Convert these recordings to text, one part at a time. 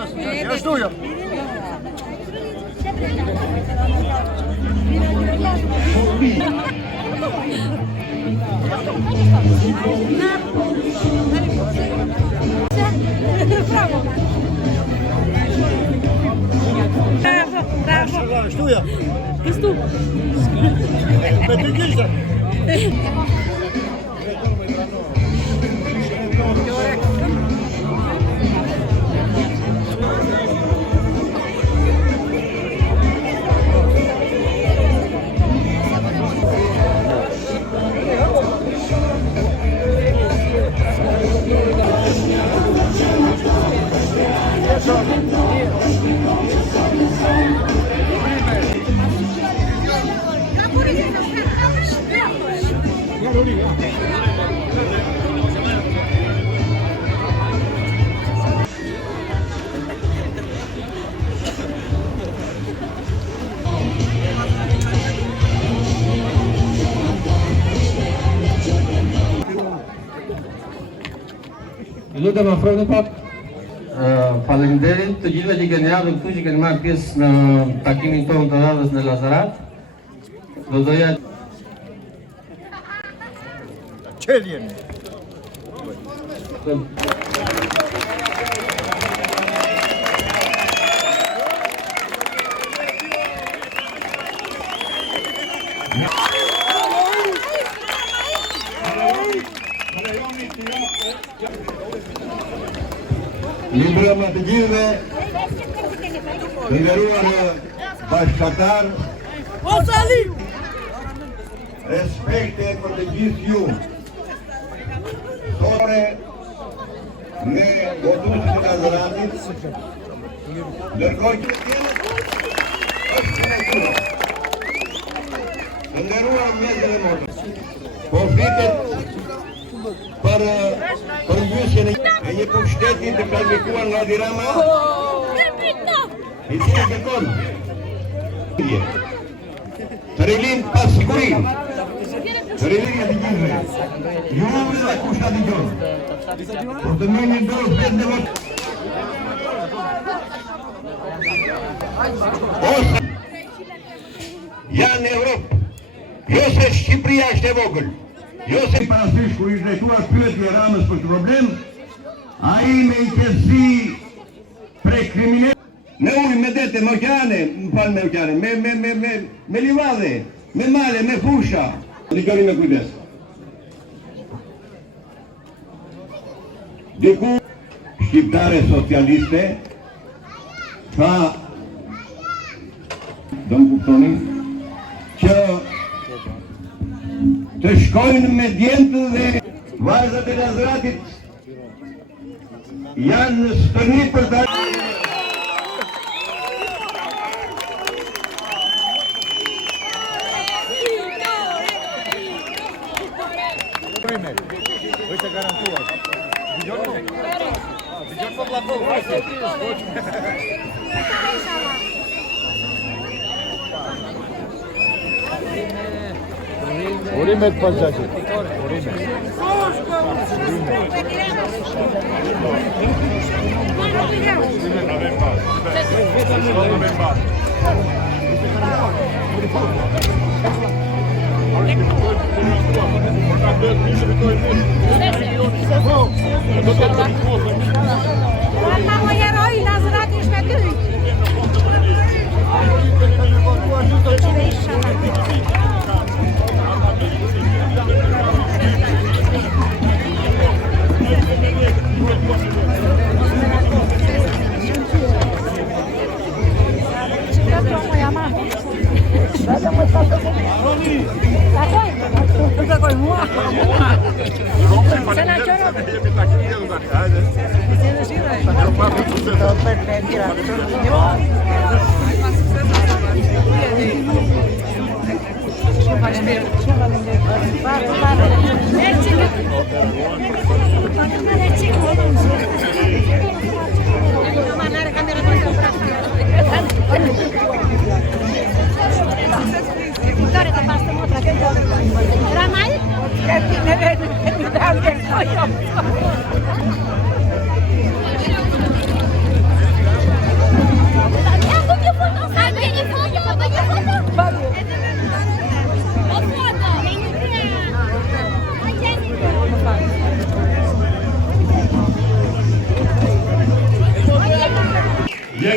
Ja shtuja. Bravo. Shtuja. Këstu. Me ty kishte. Lutem afroni pak. Faleminderit të gjithëve që keni ardhur këtu, që keni marrë pjesë në takimin tonë të radhës në Lazarat. Do doja Qeljen. Librama të gjithëve, të nderuar bashkëtar, respekte për të gjithë ju. Sore me votuesit e Lazaratit, ndërkohë që të nderuar mezën e motës. Po flitet për gjysjen e një pushteti të kalmikuar nga Edi Rama, i cili kërkon të rilin pas sigurim, të rilin e të gjithëve, juve dhe kushta të gjonë, por të mëni dorë vetë në votë. Ose janë Europë, jo se Shqipëria është e vogël. Jo se parasysh kur ishte drejtuar pyetje Ramës për të problem, ai me i qetësi prekriminal, me ujë, me dete, me oqeane, me oqeane, me livadhe, me male, me fusha. Dëgjoni me kujdes. Diku shqiptare socialiste tha, do më kuptoni, që të shkojnë me djendë dhe vajzat e Lazaratit janë stërni për të... Është garantuar. Dëgjon po vllafo. Urimet pazaçi. Urimet. Moj heroj, Lazarat është me ty.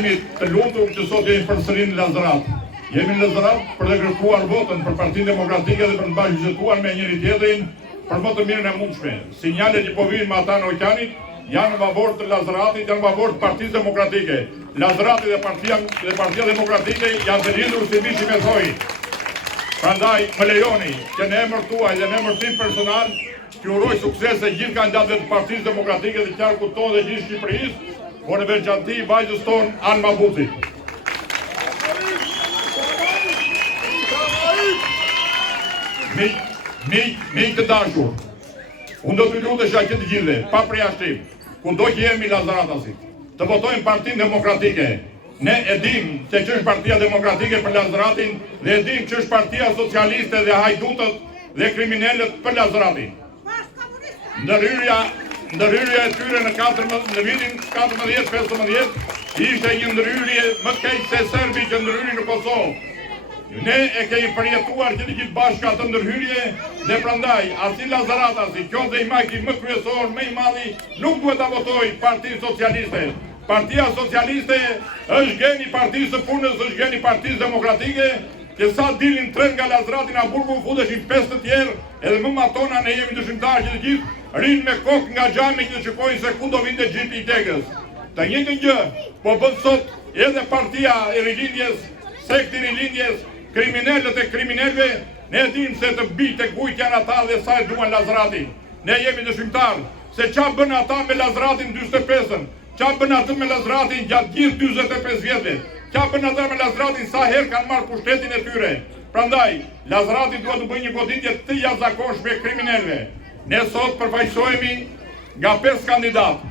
jemi të lumtur që sot jemi përsëri në Lazarat. Jemi në Lazarat për të kërkuar votën për Partinë Demokratike dhe për të bashkëgjëtuar me njëri tjetrin për më të mirën e mundshme. Sinjalet që po vinë me ata në Oqanit janë në favor të Lazaratit, janë në favor të Partisë Demokratike. Lazarati dhe Partia Demokratike janë të lidhur si mishi me thoi. Prandaj më lejoni që në emër tuaj dhe në emër tim personal që uroj suksese gjithë kandidatëve të Partisë Demokratike dhe qarkut tonë dhe gjithë Shqipërisë, por në veçanti vajzës tonë Alma Buci. Miq të dashur, unë do të lutesha që të gjithëve, pa përjashtim, kudo që jemi Lazaratasit, të votojmë Partinë Demokratike. Ne e dim se që është Partia Demokratike për Lazaratin dhe e dim që është Partia Socialiste dhe hajdutët dhe kriminelët për Lazaratin. Ndërhyrja e tyre në vitin 14-15 ishte një ndërhyrje më keq se serbi që ndërhyri në Kosovë. Ne e kemi përjetuar që të gjithë bashkë atë ndërhyrje dhe prandaj asi Lazarata, si qoftë i majti më kryesor, më i madhi, nuk duhet ta votoj Partinë Socialiste. Partia Socialiste është geni Partisë së Punës, është geni Partisë Demokratike, që sa dilin 3 nga Lazarati në Hamburgu, futeshin 5 të tjerë, edhe më matona ne jemi dëshimtarë që të gjithë rinë me kokë nga xhami që të shikojnë se ku do vinte xhipi i Tegës. Të njëjtën gjë po bën sot edhe Partia e Rilindjes, sekti i Rilindjes, kriminalët e kriminalëve. Ne dim se të bijtë kujt janë ata dhe sa e duan Lazaratin. Ne jemi dëshimtarë se çfarë bën ata me Lazaratin 45-ën, çfarë bën ata me Lazaratin gjatë gjithë 45 vjetëve, çfarë bën ata me Lazaratin sa herë kanë marrë pushtetin e tyre. Prandaj Lazarati duhet të bëjë një goditje të jashtëzakonshme kriminalëve. Ne sot përfaqësohemi nga 5 kandidatë,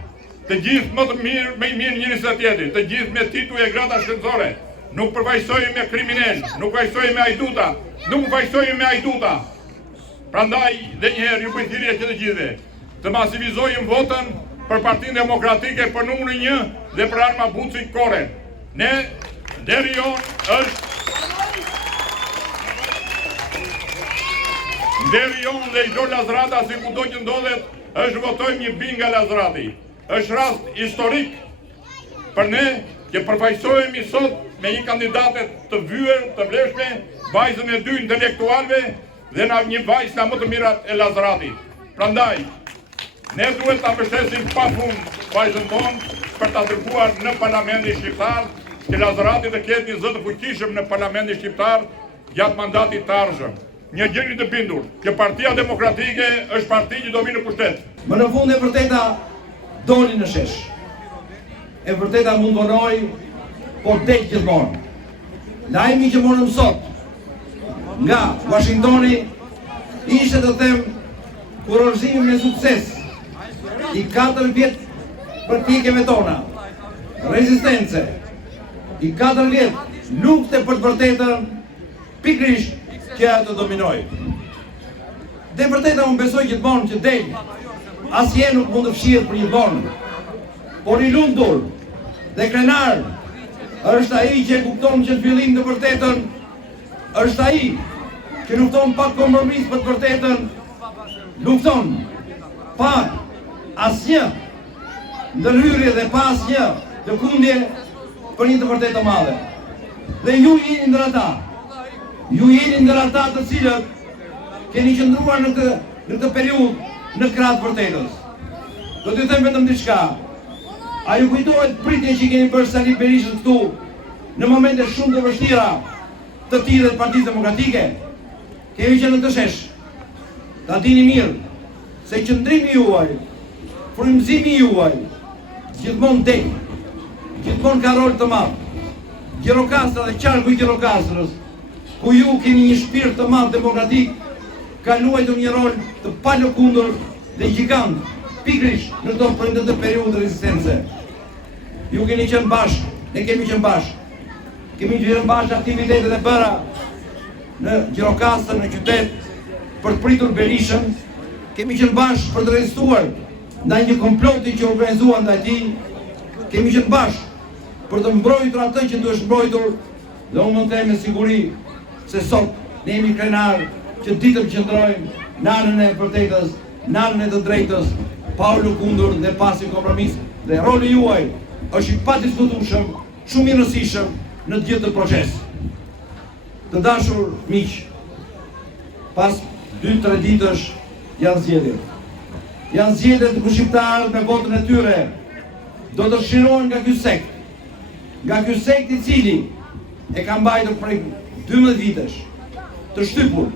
të gjithë më të mirë, më i mirë njëri se tjetri, të gjithë me tituj e grada shkencore. Nuk përfaqësohemi me kriminal, nuk përfaqësohemi me ajduta, nuk përfaqësohemi me ajduta. Prandaj dhe një herë ju bëj thirrje që të gjithëve të masivizojmë votën për Partinë Demokratike për numrin 1 dhe për Alma Buci Kore. Ne deri jon dhe i do Lazarata si kudo që ndodhet, është votojmë një bing nga Lazarati. Është rast historik për ne që përfaqësohemi sot me një kandidate të vyer, të vlefshme, vajzën e 2 intelektualëve dhe një vajzë nga më të mirat e Lazaratit. Prandaj, ne duhet ta mbështesim pafund vajzën tonë për ta dërguar në Parlamentin Shqiptar, që Lazarati të ketë një zë të fuqishëm në Parlamentin Shqiptar gjatë mandatit të ardhshëm. Një gjeni të bindur që Partia Demokratike është parti që do vinë në pushtet. Më në fund e vërteta doli në shesh. E vërteta mundonoi, por tek gjithmonë. Lajmi që morëm sot nga Washingtoni ishte të them kurorëzimi me sukses i 4 vjet praktikeve tona, rezistence, i 4 vjet lufte për të vërtetën, pikërisht që ato dominoj. Dhe vërteta unë besoj gjithmonë që del, asje nuk mund të fshihet për gjithmonë, por i lumtur dhe krenar është ai që e kupton që në fillim të vërtetën, është ai që lufton pa kompromis për të vërtetën, lufton pa asnjë ndërhyrje dhe pa asnjë lëkundje për një të vërtetë të madhe. Dhe ju jeni ndër ata. Ju jeni ndër ata të cilët keni qëndruar në këtë periudhë në krah të vërtetës. Do t'ju them vetëm diçka. A ju kujtohet pritjen që keni bërë Sali Berishës këtu në momente shumë të vështira të tillë të Partisë Demokratike? Kemi qenë në të shesh. Ta dini mirë se qëndrimi juaj, frymëzimi juaj, gjithmonë del, gjithmonë ka rol të madh. Gjirokastra dhe qarku i Gjirokastrës, ku ju keni një shpirt të madh demokratik, ka luajtur një rol të palëkundur dhe gjigant, pikërisht në këtë periudhë rezistence. Ju keni qenë bashkë, ne kemi qenë bashkë. Kemi qenë bashkë aktivitetet e bëra në Gjirokastrë, në qytet, për të pritur Berishën. Kemi qenë bashkë për të rezistuar ndaj një komploti që organizuan ndaj tij. Kemi qenë bashkë për të mbrojtur atë që duhet mbrojtur, dhe unë mund të them me siguri se sot ne jemi krenar që ditëm qëndrojmë në anën e vërtetës, në anën e të drejtës, pa u lëkundur dhe pasi kompromis. Dhe roli juaj është i padiskutueshëm shumë i rëndësishëm në të gjithë proces. Të dashur miq, pas 2-3 ditësh janë zgjedhjet. Janë zgjedhjet ku shqiptarët me votën e tyre do të shirohen nga ky sekt. Nga ky sekt i cili e ka mbajtur prej 12 vitesh, të shtypur,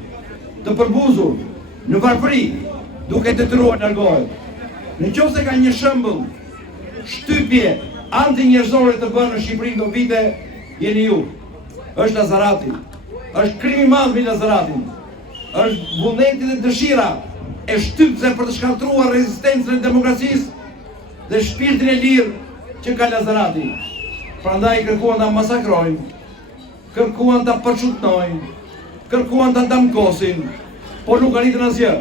të përbuzur, në varfëri, duke detyruar largohet. Në qoftë se ka një shembull shtypje anti-njerëzore të bënë në Shqipëri këto vite, jeni ju. Është Lazarati. Është krimi i madh mbi Lazaratin. Është vullneti dhe dëshira e shtypëse për të shkatruar rezistencën e demokracisë dhe shpirtin e lirë që ka Lazarati. Prandaj kërkuan ta masakrojnë, kërkuan ta përçutnojnë, kërkuan ta damkosin, por nuk arritën asgjë.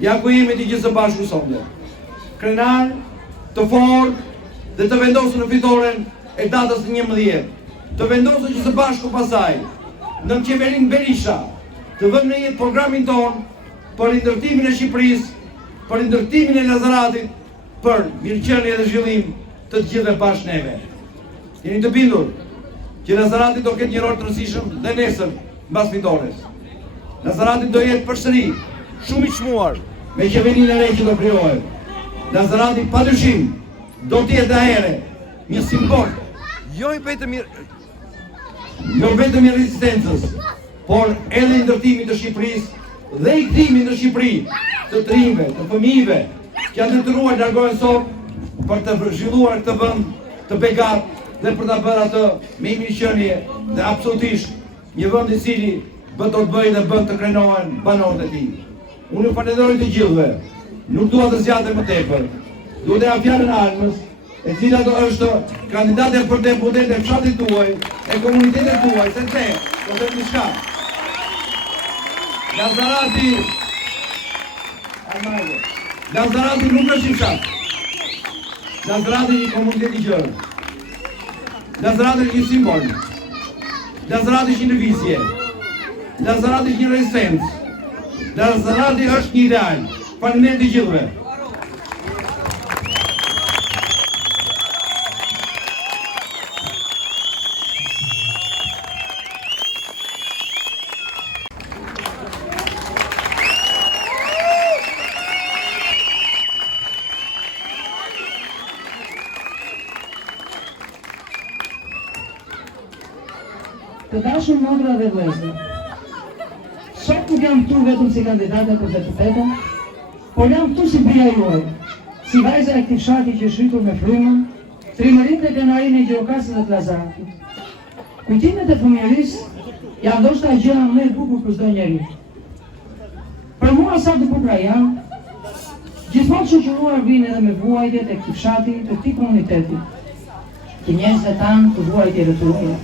Ja ku jemi të gjithë së bashku sonte. Krenar, të fortë dhe të vendosur në fitoren e datës 11. Të vendosur që së bashku pasaj, në qeverinë Berisha, të vëmë në jetë programin ton për rindërtimin e Shqipërisë, për rindërtimin e Lazaratit, për mirëqenie dhe zhvillim të gjithë bashkë neve. Jeni të bindur që Lazarati do ketë një rol të rëndësishëm dhe nesër mbas fitores. Lazarati do jetë përsëri shumë i çmuar me qeverinë e re që do krijohet. Lazarati padyshim do të jetë here një simbol jo vetëm i rezistencës, por edhe i ndërtimit të Shqipërisë dhe i kthimit në Shqipëri të trimëve, të fëmijëve që janë detyruar të largohen sot për të zhvilluar këtë vend të begat dhe për ta bërë atë me mirëqenie dhe absolutisht një vend i cili do të bëjë dhe bën të krenohen banorët e tij. Unë ju falenderoj të gjithëve. Nuk dua të zgjatem më tepër. Duhet të jap fjalën Almës, e cila do është kandidate për deputet e fshatit tuaj, e komunitetit tuaj, se te, do të diçka. Lazarati nuk është i fshat. Lazarati një komunitet i gjerë. Lazarati është një simbol. Lazarati është një lëvizje. Lazarati është një rezistencë. Lazarati është një ideal. Faleminderit të gjithëve. Të dashur motra dhe vëllezër, sot nuk jam këtu vetëm si kandidate për deputete, por jam këtu si bia juaj, si vajza e këtij fshati që është rritur me frymën, trimërinë dhe kënaqërinë e Gjirokastës dhe të Lazaratit. Kujtimet e fëmijërisë janë ndoshta gjëra më e bukur për çdo njeri. Për mua sa të bukura janë, gjithmonë shoqëruar vinë edhe me vuajtjet e këtij fshati, të këtij komuniteti, që njerëzit tanë të vuajtjet e tuaja.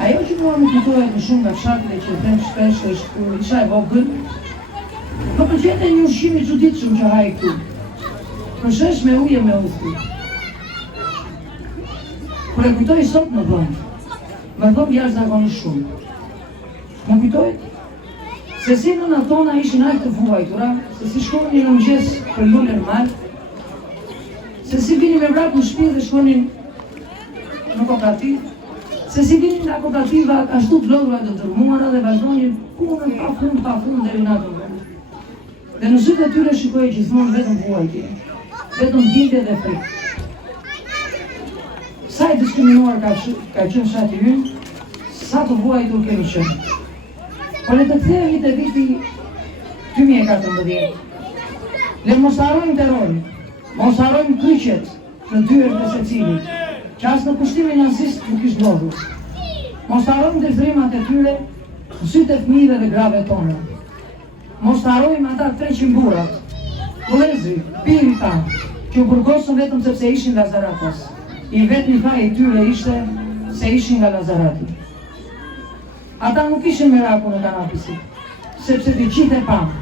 Ajo që mua më kujtohet më shumë nga fshatit e që them shpesh është kur isha e vogël, më pëlqente një ushqim i çuditshëm që haj këtu. Përshesh me ujë me ufë. Kur e kujtoj sot më dhom jashtëzakonisht shumë. Më kujtoj se si nëna tona ishin aq të vuajtura, se si shkonin në mëngjes për lule në mal, se si vinin me vrap në shtëpi dhe shkonin në kooperativë, se si vinin nga kooperativa ashtu të lodhura të dërmuara dhe vazhdonin punën pa fund deri natën vonë. Dhe në sytë e tyre shikoj gjithmonë vetëm vuajtje, vetëm bindje dhe frikë. Sa i diskriminuar ka qenë fshati ynë, sa të vuajtur kemi qenë. Por le të kthehemi te viti 2014. Le mos harrojmë terrorin, mos harrojmë kryqet në dyert e secilit, që as në pushtimin nazist nuk ishte ndodhur. Mos harrojmë dëshrimat e tyre në sytë e fëmijëve dhe grave tona. Mos harrojmë ata 300 burrat, vëllezërit, birit tanë, që u burgosën vetëm sepse ishin Lazaratas. I vetmi faj i tyre ishte se ishin nga Lazarati. Ata nuk ishin meraku në kanapisit, sepse të gjithë e pamë,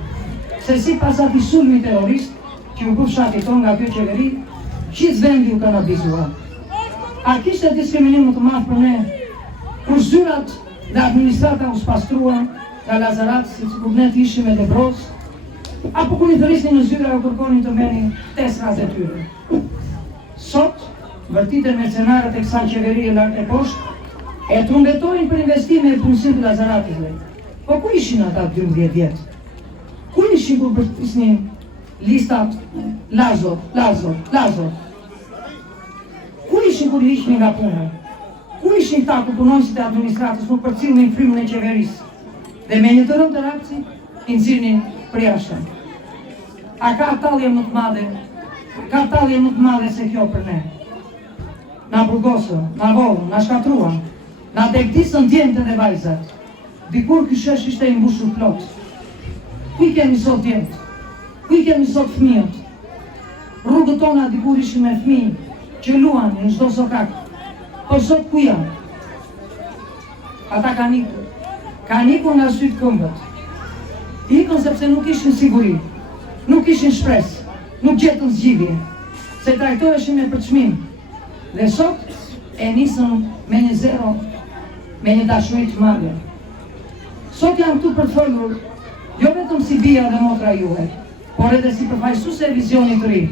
se si pas ati sulmi terrorist që u bë fshati ton nga kjo qeveri, gjithë vendi u kanabizua. A kishte diskriminim më të madh për ne, kur zyrat dhe administrata u spastruan nga Lazarati, si kur ne të ishim me Lebros, apo kur i thërisnin në zyra u kërkonin të merrin tesrat e tyre. Sot, vërtite mercenarët e kësaj qeverie lartë e poshtë, e trumbetojnë për investime e punësim të Lazaratisve. Po ku ishin ata 12 vjetë? Ku ishin kur përpisnin listat Lazor? Ku ishin kur ishin nga puna? Ku ishin ta ku punojnësit e administratës nuk përcillnin frymën e qeverisë? Dhe me një të rëmë të reakci, i nxirrnin për jashtëm. A ka talje më të madhe se kjo për ne? Na burgosën, na vollën, na shkatruan, na degdisën djemtë dhe vajzat. Dikur ky shesh ishte i mbushur plot. Ku i kemi sot djemtë? Ku i kemi sot fëmijët? Rrugët tona dikur ishin me fëmijë që luan në çdo sokak. Po sot ku janë? Ata kanë ikur nga sytë këmbët. Ikën sepse nuk ishin siguri, nuk ishin shpresë, nuk gjetën zgjidhje, se trajtoheshin me përçmim. Dhe sot e nisën me një zero, me një dashuri të madhe. Sot jam këtu për të folur, jo vetëm si bija dhe motra juaj, por edhe si përfaqësuese e vizionit të ri,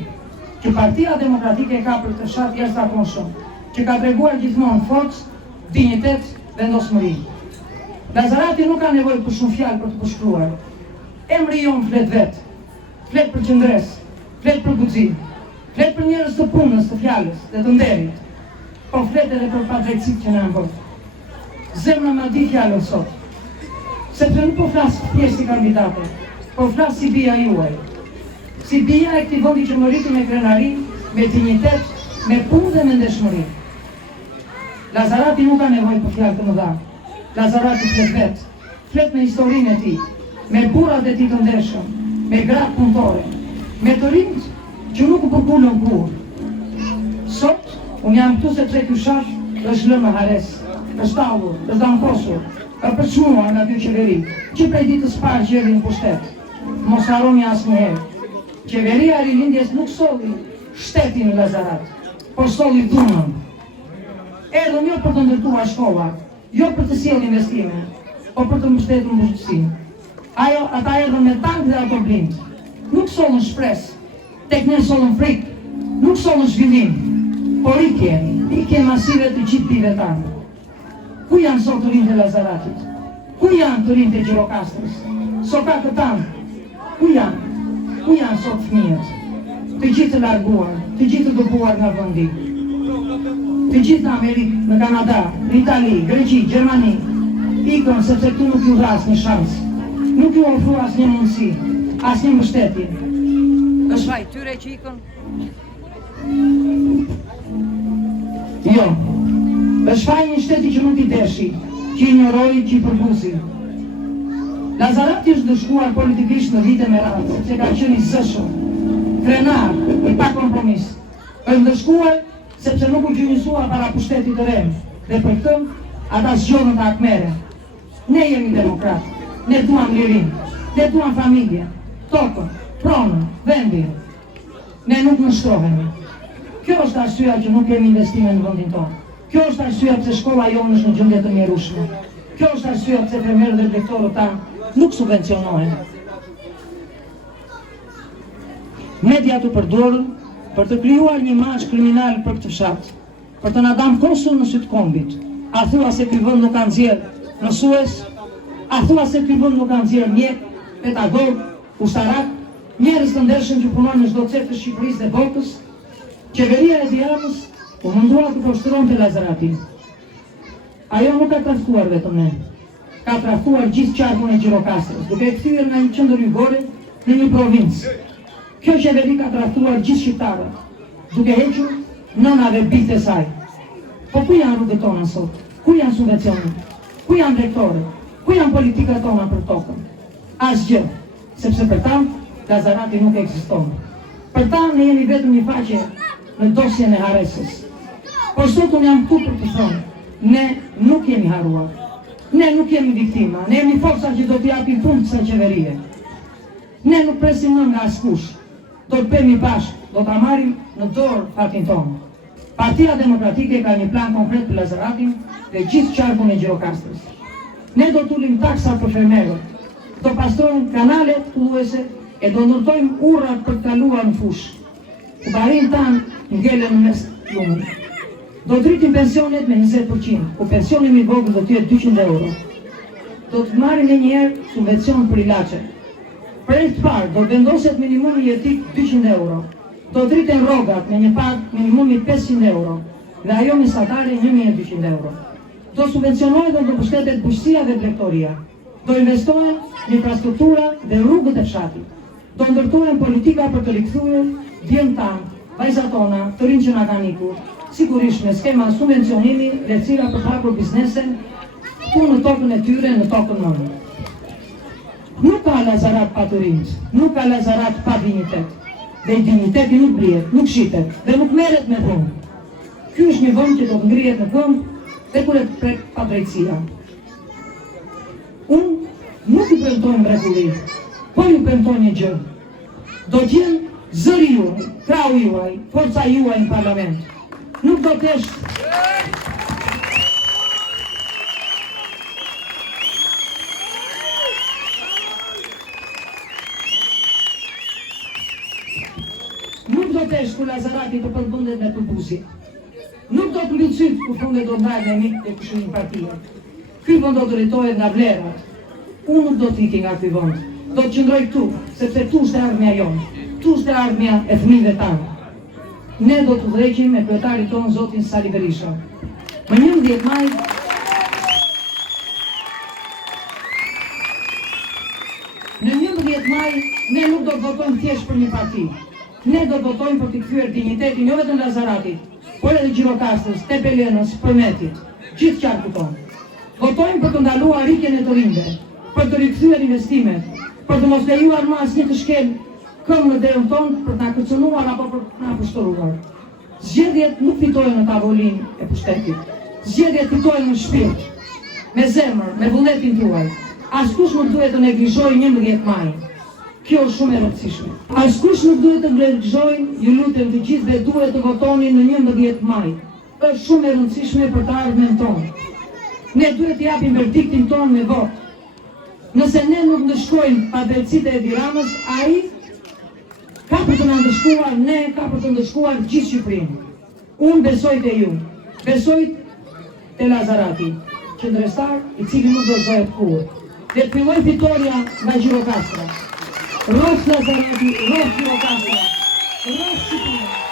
që Partia Demokratike ka për të fshat jashtëzakonshëm, që ka treguar gjithmonë forcë, dinjitet, vendosmëri. Lazarati nuk ka nevojë për shumë fjalë për të përshkruar. Emri jonë flet vetë, flet për qëndres, flet për guxi, flet për njerëz të punës, të fjalës dhe të nderit, po flet edhe për padrejtësitë që na mbot. Zemra ma di fjalën sot, sepse nuk po flas pjesë si kandidate, po flas si bija juaj. Si bija e këtij vendi që më rriti me krenari, me dinjitet, me punë dhe me ndeshmëri. Lazarati nuk ka nevojë për fjalë të mëdha. Lazarati flet vetë, flet me historinë e tij, me burrat e tij të ndershëm, me gratë punëtore, me të rinjt që nuk u përkullën kur. Sot, unë jam këtu sepse ky shash është lënë hares, është tallur, është damposur, është përçmuar nga ky qeveri, që prej ditës parë që erdhi në pushtet. Mos harroni asnjëherë. Qeveria e Rilindjes nuk solli shtetin në Lazarat, por solli dhunën. Erdhën jo për të ndërtuar shkolla, jo për të sjellë investime, por për të mbështetur mbështetësinë. Ata erdhën me tank dhe autoblind. Nuk sollën shpresë, tek ne sollën frikë, nuk sollën zhvillim, por ikje masive të gjithë bijve tanë. Ku janë sot të rinjtë e Lazaratit? Ku janë të rinjtë e Gjirokastrës? Sokakët tanë, ku janë? Ku janë sot fëmijët? Të gjithë të larguar, të gjithë të dëbuar nga vendi. Të gjithë në Amerikë, në Kanada, në Itali, Greqi, Gjermani, ikën sepse këtu nuk ju dha asnjë shans. Nuk ju ofru asnjë mundësi, asnjë mbështetje. Është vaj tyre që ikën? Jo. Është vaj një shteti që nuk i deshi, që i njohroi, që i përbusi. Lazarati është dëshkuar politikisht në vite me radhë, sepse ka qenë i zëshëm, krenar, i pa kompromis. Është dëshkuar sepse nuk u gjynjësua para pushtetit të rem, dhe për këtë ata zgjodhen të akmere. Ne jemi demokratë. Ne duam lirin, ne duam familje, tokën, pronën, vendin. Ne nuk nështrohemi. Kjo është arsyeja që nuk kemi investime në vendin tonë. Kjo është arsyeja pse shkolla jonë është në gjendje të mjerueshme. Kjo është arsyeja pse fermerët dhe direktorët tanë nuk subvencionohen. Media të përdorën për të krijuar një imazh kriminal për këtë fshat, për të na dhënë konsul në sy të kombit. A thua se ky vend nuk ka nxjerr mësues? A thua se ky vend nuk ka nxjerr mjek, pedagog, ushtarak, njerëz të ndershëm që punojnë në çdo cep të Shqipërisë dhe botës? Qeveria e Tiranës u mundua të poshtronte Lazaratin. Ajo nuk ka traftuar vetëm ne, ka traftuar gjithë qarkun e Gjirokastrës, duke e kthyer nga një qendër jugore në një provincë. Kjo qeveri ka traftuar gjithë shqiptarët, duke hequr nëna dhe bijtë e saj. Po ku janë rrugët tona sot? Ku janë subvencionet? Ku janë drejtorët? Ku janë politikat tona për tokën? Asgjë, sepse për ta Lazarati nuk ekziston. Për ta ne jemi vetëm një faqe në dosjen e harresës. Por sot unë jam këtu për të thënë, ne nuk jemi harruar. Ne nuk jemi viktima, ne jemi forca që do të japim fund kësaj qeverie. Ne nuk presim më nga askush. Do të bëhemi bashkë, do ta marrim në dorë fatin tonë. Partia Demokratike ka një plan konkret për Lazaratin dhe gjithë qarkun e Gjirokastrës. Ne do t'ullim taksa për fermerët, do pastrojmë kanalet tulluese e do ndërtojmë urrat për të kaluar në fushë. Të barin tanë ngelen në mes lumit. Do të rritin pensionet me 20%, ku pensioni më i vogël do të jetë 200 euro. Do të marrin në njëherë subvencion për ilaçe. Për herë të parë do vendoset minimumi jetik 200 euro. Do të rriten rrogat me një pagë minimumi 500 euro dhe ajo mesatare 1200 euro. Do subvencionohet dhe do pushtetet bujqësia dhe blegtoria. Do investohen në infrastruktura dhe rrugët e fshatit. Do ndërtohen politika për të rikthyer vjen tanë, vajzat tona, të rinj që na kanë ikur, sigurisht me skema subvencionimi, lehtësira për të hapur biznesen, këtu në tokën e tyre, në tokën tonë. Nuk ka lazarat pa të rinj, nuk ka lazarat pa dinjitet. Dhe dinjiteti nuk brihet, nuk shitet dhe nuk merret me punë. Ky është një vend që do të ngrihet në këmbë dhe kur e prek padrejtësia. Unë nuk i premtoj mrekulli, po ju premtoj një gjë. Do të jenë zëri juaj, krau juaj, forca juaj në parlament. Nuk do të kesh Nuk do të ku Lazarati të përfundet me përbuzi. Nuk do të mbylësit ku fundet do ndajnë e mikë të këshurin partijë. Ky vend do të drejtohet nga vlerat. Unë nuk do të iki nga ky vend. Do të qëndroj këtu, sepse tu është ardhmja jonë. Tu është ardhmja e fëmijëve tanë. Ne do të udhëheqim me kryetarin tonë zotin Sali Berisha. Më 11 maj Në 11 maj ne nuk do të votojmë thjesht për një parti. Ne do të votojmë për të kthyer dinjitetin jo vetëm Lazaratit, por edhe Gjirokastrës, Tepelenës, Përmetit, gjithë qarkut tonë. Votojmë për të ndaluar rritjen e të rinjve, për të rikthyer investimet, për të mos lejuar më asnjë të shkel këmbë në derën tonë për të na kërcënuar apo për të na pushtruar. Zgjedhjet nuk fitohen në tavolinë e pushtetit. Zgjedhjet fitohen në shpirt, me zemër, me vullnetin tuaj. Askush nuk duhet të neglizhojë 11 maj. Kjo është shumë e rëndësishme. Askush nuk duhet të neglizhojë, ju lutem të gjithëve duhet të votoni në 11 maj. Është shumë e rëndësishme për të ardhmen tonë. Ne duhet të japim verdiktin tonë me votë. Nëse ne nuk ndëshkojmë padrejtësitë e Edi Ramës, ai ka për të na ndëshkuar, ne ka për të ndëshkuar gjithë Shqipërinë. Unë besoj te ju, besoj te Lazarati, qendrestar i cili nuk dorëzohet kurrë. Dhe të filloj fitoria nga Gjirokastra. Rrosh Lazarati, rrosh Gjirokastra, rrosh Shqipërinë.